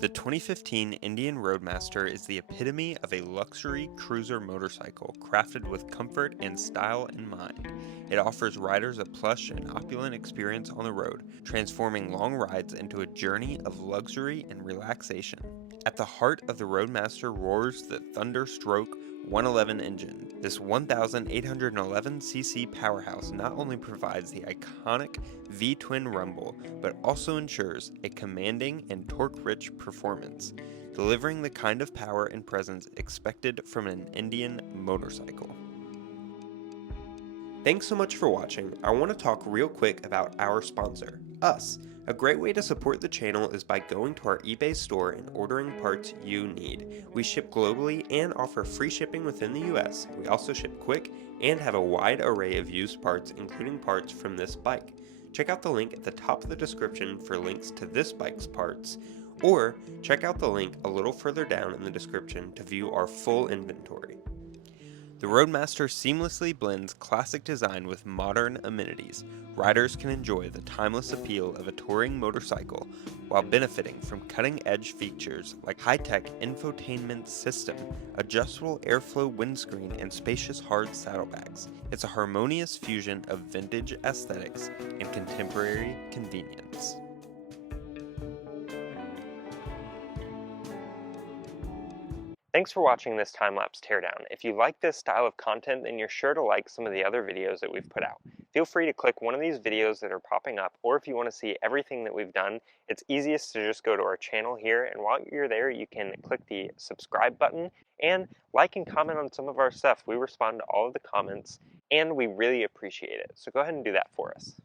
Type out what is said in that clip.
The 2015 Indian Roadmaster is the epitome of a luxury cruiser motorcycle crafted with comfort and style in mind. It offers riders a plush and opulent experience on the road, transforming long rides into a journey of luxury and relaxation. At the heart of the Roadmaster roars the Thunderstroke 111 engine. This 1,811cc powerhouse not only provides the iconic V-twin rumble, but also ensures a commanding and torque-rich performance, delivering the kind of power and presence expected from an Indian motorcycle. Thanks so much for watching. I want to talk real quick about our sponsor, us. A great way to support the channel is by going to our eBay store and ordering parts you need. We ship globally and offer free shipping within the US. We also ship quick and have a wide array of used parts, including parts from this bike. Check out the link at the top of the description for links to this bike's parts, or check out the link a little further down in the description to view our full inventory. The Roadmaster seamlessly blends classic design with modern amenities. Riders can enjoy the timeless appeal of a touring motorcycle while benefiting from cutting-edge features like high-tech infotainment system, adjustable airflow windscreen, and spacious hard saddlebags. It's a harmonious fusion of vintage aesthetics and contemporary convenience. Thanks for watching this time-lapse teardown. If you like this style of content, then you're sure to like some of the other videos that we've put out. Feel free to click one of these videos that are popping up, or if you want to see everything that we've done, it's easiest to just go to our channel here, and while you're there, you can click the subscribe button and like and comment on some of our stuff. We respond to all of the comments, and we really appreciate it. So go ahead and do that for us.